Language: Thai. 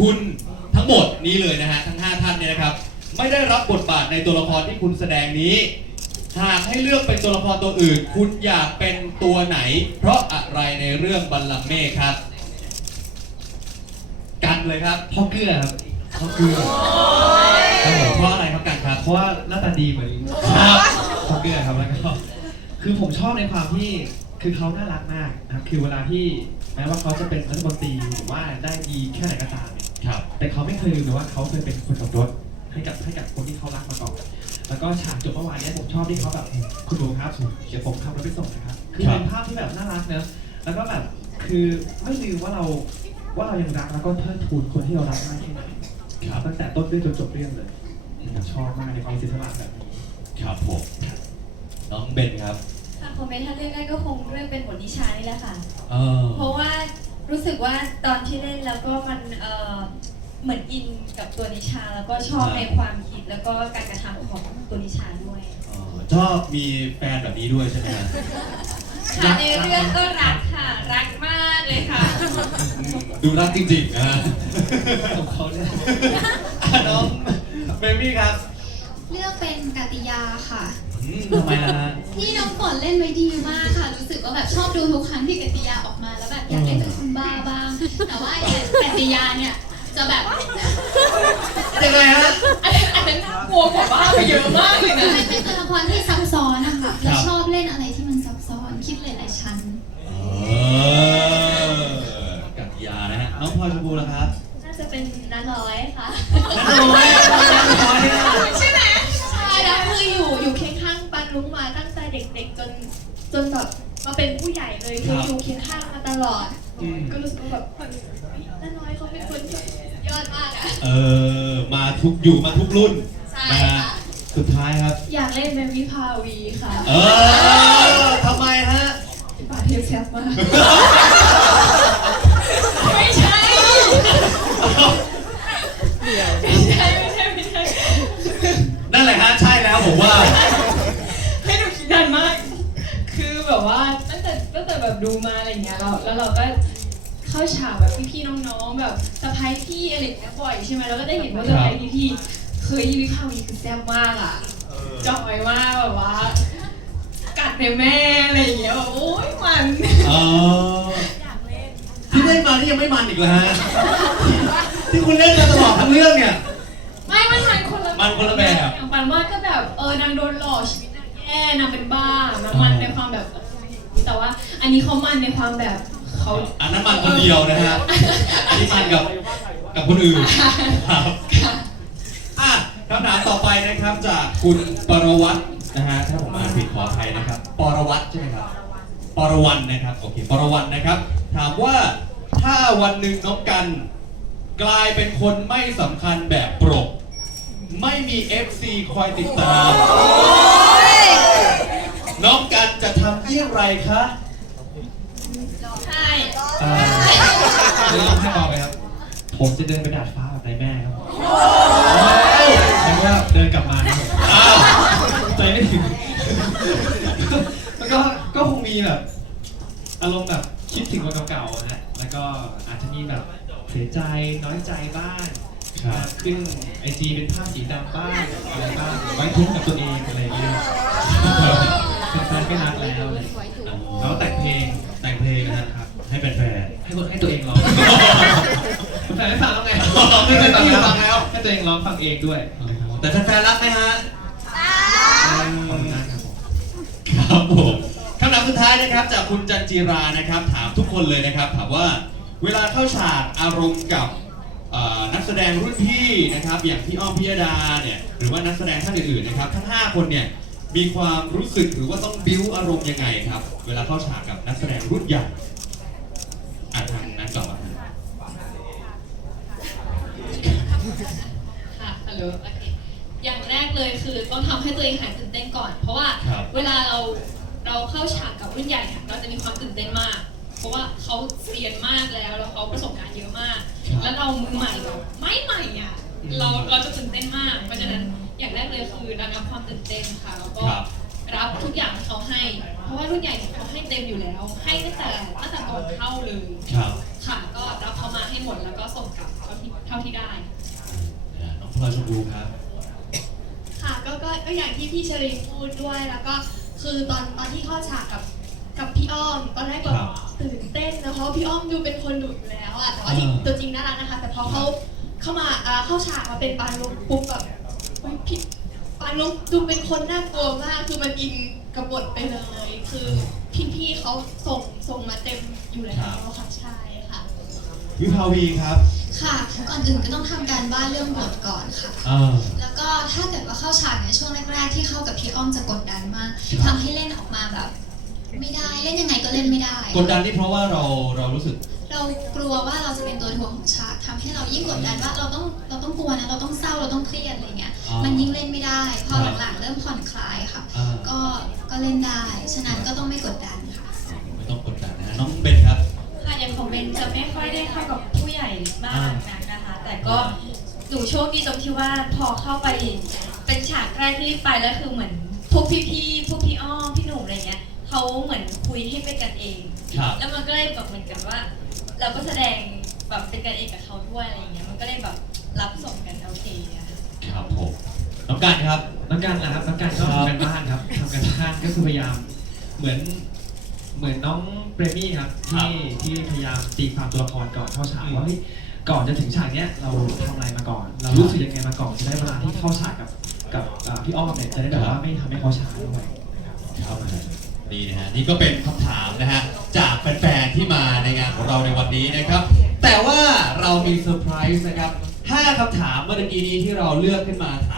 คุณทั้งหมดนี้เลยนะฮะทั้ง 5 ท่านเนี่ยนะครับ ไม่ได้รับบทบาทในตัวละครที่คุณแสดงนี้ หากให้เลือกเป็นตัวละครตัวอื่น คุณอยากเป็นตัวไหน เพราะอะไรในเรื่องบัลลังก์เมฆครับ กันเลยครับพ่อเกลือครับพ่อเกลือครับผมเพราะอะไรครับกันครับ เพราะว่าหน้าตาดีเหมือนครับพ่อเกลือครับแล้วก็คือผมชอบในความที่คือเขาน่ารักมากนะครับคือเวลาที่แม้ว่าเขาจะเป็นรัฐมนตรีหรือว่าได้ดีแค่ไหนก็ตามเนี่ย ครับแต่เขาไม่เคยลืมเลยว่าเขาเคยเป็นคนขับรถให้กับให้กับคนที่เขารักมาก่อนแล้วก็ฉากจบเมื่อวานเนี้ผมชอบที่เขาแบบคุณดูครับเดี๋ยวผมขับรถไปส่งนะครับคือครับเป็นภาพที่แบบน่ารักเนอะแล้วก็แบบคือไม่ลืมว่าเราว่าเรายังรักแล้วก็เทิดทูนคนที่เรารักมากแค่ไหนครับตั้งแต่ต้นเรื่องจนจบเรื่องเลยผมชอบมากในความเสียสละแบบนี้ครับผมน้องเบนครับค่ะคอมเมนต์ถ้าเลือกได้ก็คงเลือกเป็นบทนิชานี่แหละค่ะเออเพราะว่า รู้สึกว่าตอนที่เล่นแล้วก็มันเอ่อเหมือนอินกับตัวนิชา แล้วก็ชอบครับในความคิดแล้วก็การกระทำของตัวนิชาด้วยเออชอบมีแฟนแบบนี้ด้วยใช่ไหมฮะค่ะในเรื่องก็รักค่ะรักมากเลยค่ะ ดูรักจริงๆนะฮะของเขาเนี่ยอะน้องเบบี้ครับ เลือกเป็นกาติยาค่ะ อืมทำไมล่ะฮะที่น้องฝนเล่นไว้ดีมากค่ะ รู้สึกว่าแบบชอบดูทุกครั้งที่กาติยาออกมาแล้วแบบอยากเล่นเป็นคุณบ้าบ้าง แต่ว่าไอ้กาติยาเนี่ยจะแบบยังไงฮะ อันนั้นอันนั้นน่ากลัวกว่าบ้าไปเยอะมากเลยนะ มันเป็นตัวละครที่ซับซ้อนนะคะแล้วชอบเล่นอะไรที่มันซับซ้อนคิดหลายๆชั้น เออกัตยานะฮะ น้องพลอยชมพูล่ะครับ น่าจะเป็นน้าน้อยค่ะน้อ นแบบมาเป็นผู้ใหญ่เลยคืออยู่เคียงข้างมาตลอดก็รู้สึกว่าแบบน้าน้อยเขาเป็นคนที่ยอดมากอะ เออมาทุกอยู่มาทุกรุ่นใช่นะฮะค่ะสุดท้ายครับ อยากเล่นเป็นวิภาวีค่ะเออทำไมฮะ ปาเทปแซ่บมาก ไม่ใช่ ไม่ใช่ ไม่ใช่ ไม่ใช่ นั่นแหละฮะใช่แล้วผมว่า แต่ตั้งแต่แบบดูมาอะไรอย่างเงี้ยเราแล้วเราก็เข้าฉากแบบพี่ๆน้องๆแบบสะพายพี่อะไรอย่างเงี้ยบ่อยใช่ไหมเราก็ได้เห็นว่าสะพายพี่ๆเคยวิภาวีคือแซ่บมากอะจอยมากแบบว่า กัดในแม่อะไรอย่างเงี้ยแบบโอ๊ยมันเอออยากเล่นที่เล่นมานี่ยังไม่มันอีกเลยฮะที่คุณเล่นมาตลอดทั้งเรื่องเนี่ย ไม่มันมันคนละมันคนละแบบอย่างปันว่าก็แบบเออนางโดนหลอกชีวิตนางแย่นางเป็นบ้านางมันในความแบบ แต่ว่าอันนี้เขามันในความแบบเขาอันนั้นมันคนเดียวนะฮะอันนี้มันกับกับคนอื่นครับอะคำถามต่อไปนะครับจากคุณปรวัตรนะฮะถ้าผมอ่านผิดขออภัยนะครับ ปรวัตรใช่ไหมครับ ปรวันนะครับโอเคปรวันนะครับ ถามว่าถ้าวันหนึ่งน้องกัน กลายเป็นคนไม่สำคัญแบบปรก ไม่มี FC คอยติดตาม น้องกันจะทำเยี่ยงไรคะใช่อ่าเรื่องให้บอกเลยครับ ผมจะเดินไปดาดฟ้าแบบนายแม่ครับผมแล้วก็เดินกลับมาครับผมอ้าวใจไม่ถึง แล้วก็ก็คงมีแบบ อารมณ์แบบคิดถึงวันเก่าๆนะแล้วก็อาจจะมีแบบเสียใจน้อยใจบ้างครับ ขึ้นไอจีเป็นภาพสีดำบ้างอะไรบ้างไว้ทุกข์กับตัวเองอะไรอย่างเงี้ย แฟนๆไม่รักแล้วอะไรอย่างเงี้ยแล้วแต่งเพลงแต่งเพลงนะฮะครับให้แฟนให้คนให้ตัวเองร้องแฟนไม่ฟังแล้วไงไม่เป็นไรฟังแล้วให้ตัวเองร้องฟังเองด้วยๆแต่แฟนๆรักไหมฮะขอบคุณนะครับผมครับผมคำถามสุดท้ายนะครับ จากคุณจันจีรานะครับ ถามทุกคนเลยนะครับ ถามว่าเวลาเข้าฉากอารมณ์กับเอ่อนักแสดงรุ่นพี่นะครับ อย่างพี่อ้อมพิยดาเนี่ยหรือว่านักแสดงท่านอื่นๆนะครับทั้ง 5 คนเนี่ย มีความรู้สึกหรือว่าต้องบิ้วอารมณ์ยังไงครับ เวลาเข้าฉากกับนักแสดงรุ่นใหญ่อ่านทางนั้นก่อนนะค่ะฮัลโหลโอเค อย่างแรกเลยคือต้องทำให้ตัวเองหายตื่นเต้นก่อน เพราะว่าครับเวลาเราเราเข้าฉากกับรุ่นใหญ่ค่ะเราจะมีความตื่นเต้นมาก เพราะว่าเขาเรียนมากแล้วแล้วเขาประสบการณ์เยอะมากครับแล้วเรามือใหม่แบบไม่ใหม่อะเราเราจะตื่นเต้นมาก เพราะฉะนั้น อย่างแรกเลยคือระงับความตื่นเต้นค่ะแล้วก็ครับ รับทุกอย่างที่เขาให้ เพราะว่ารุ่นใหญ่เนี่ยเขาให้เต็มอยู่แล้ว ให้ตั้งแต่ตั้งแต่ก่อนเข้าเลยครับค่ะ ก็รับเขามาให้หมดแล้วก็ส่งกลับเท่าที่เท่าที่ได้อ่าน้องพลอยชมพูครับ ค่ะก็ก็ก็อย่างที่พี่เชลีพูดด้วยแล้วก็คือตอนตอนที่เข้าฉากกับกับพี่อ้อม ตอนแรกก็ครับตื่นเต้นนะเพราะว่าพี่อ้อมดูเป็นคนดุอยู่แล้วอะแต่ว่าที่อ่า ตัวจริงน่ารักนะคะ แต่พอเขาเข้ามาอ่าเข้าฉากมาเป็นปานลมปุ๊บแบบ เฮ้ยพี่ปานลมดูเป็นคนน่ากลัวมาก คือมันอินกับบทไปเลย คือพี่ๆเขาส่งส่งมาเต็มอยู่แล้วค่ะใช่ค่ะ วิภาวีครับค่ะ ก่อนอื่นก็ต้องทำการบ้านเรื่องบทก่อนค่ะอ่าแล้วก็ถ้าเกิดว่าเข้าฉากในช่วงแรกๆที่เข้ากับพี่อ้อมจะกดดันมากครับ ทำให้เล่นออกมาแบบ ไม่ได้เล่นยังไงก็เล่นไม่ได้ กดดันนี่เพราะว่าเราเรารู้สึก เรากลัวว่าเราจะเป็นตัวถ่วงของฉาก ทำให้เรายิ่งกดดันว่าเราต้องเราต้องกลัวนะเราต้องเศร้าเราต้องเครียดอะไรเงี้ยอ๋อ มันยิ่งเล่นไม่ได้ พอครับหลังๆเริ่มผ่อนคลายค่ะ อ่าก็ก็เล่นได้ ฉะนั้นก็ต้องไม่กดดันค่ะ ไม่ต้องกดดันนะฮะน้องเบนครับ ค่ะอย่างของเบนจะไม่ค่อยได้เข้ากับผู้ใหญ่มากนักนะคะ แต่ก็หนูโชคดีตรงที่ว่าพอเข้าไปเป็นฉากแรกที่ไปแล้วคือเหมือนพวกพี่ๆพวกพี่อ้อมพี่หนุ่มอะไรเงี้ยเขาเหมือนคุยให้เป็นกันเอง ครับ แล้วมันก็เลยแบบเหมือนกับว่า เราก็แสดง แบบเป็นกันเองกับเขาด้วยอะไรอย่างเงี้ยมันก็เลยแบบรับส่งกันโอเคอะค่ะครับผมน้องกันครับ น้องการนะครับน้องการก็ครับทำกันบ้านครับทำกันบ้านก็คือพยายาม เหมือน เหมือนน้องเปรมี่ครับที่ที่พยายามตีความตัวละครก่อนเข้าฉากว่าเฮ้ยก่อนจะถึงฉากเนี้ยเราทำอะไรมาก่อน เรารู้สึกยังไงมาก่อนจะได้เวลาที่เข้าฉากกับกับอ่าพี่อ้อมเนี่ยจะได้แบบว่าไม่ทำให้เขาช้าด้วยนะครับครับ นี่นะฮะนี่ก็เป็นคำถามนะฮะจากแฟนๆที่มาในงานของเราในวันนี้นะครับ แต่ว่าเรามีเซอร์ไพรส์นะครับ 5คำถามเมื่อกี้นี้ที่เราเลือกขึ้นมาถาม